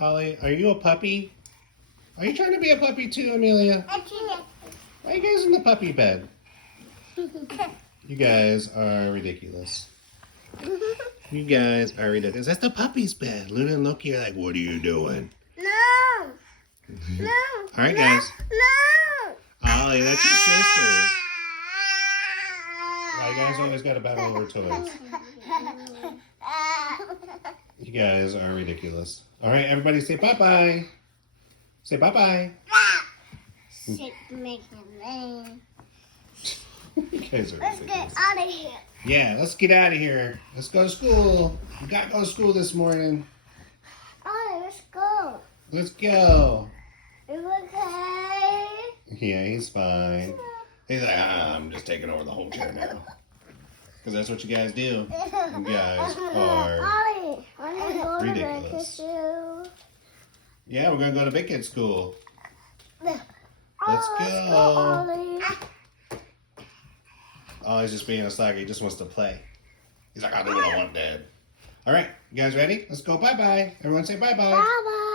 Ollie, are you a puppy? Are you trying to be a puppy too, Amelia? Why are you guys in the puppy bed? You guys are ridiculous. You guys are ridiculous. That's the puppy's bed. Luna and Loki are like, what are you doing? No. No. All right, guys. No. Ollie, that's your sisters. Why you guys always got to battle over toys? You guys are ridiculous. All right, everybody say bye-bye. Say bye-bye. You guys are Let's ridiculous. get out of here. Yeah, let's get out of here. Let's go to school. We got to go to school this morning. Ollie, let's go. Let's go. Are you okay? Yeah, he's fine. He's like, I'm just taking over the whole chair now. Because that's what you guys do. You guys are Ollie, I want to go to ridiculous. bed. Yeah, we're going to go to big kid school. Let's Let's go. Ollie. Oh, he's just being a slacker. He just wants to play. He's like, I'll do what I want, Dad. All right, you guys ready? Let's go bye-bye. Everyone say bye-bye. Bye-bye.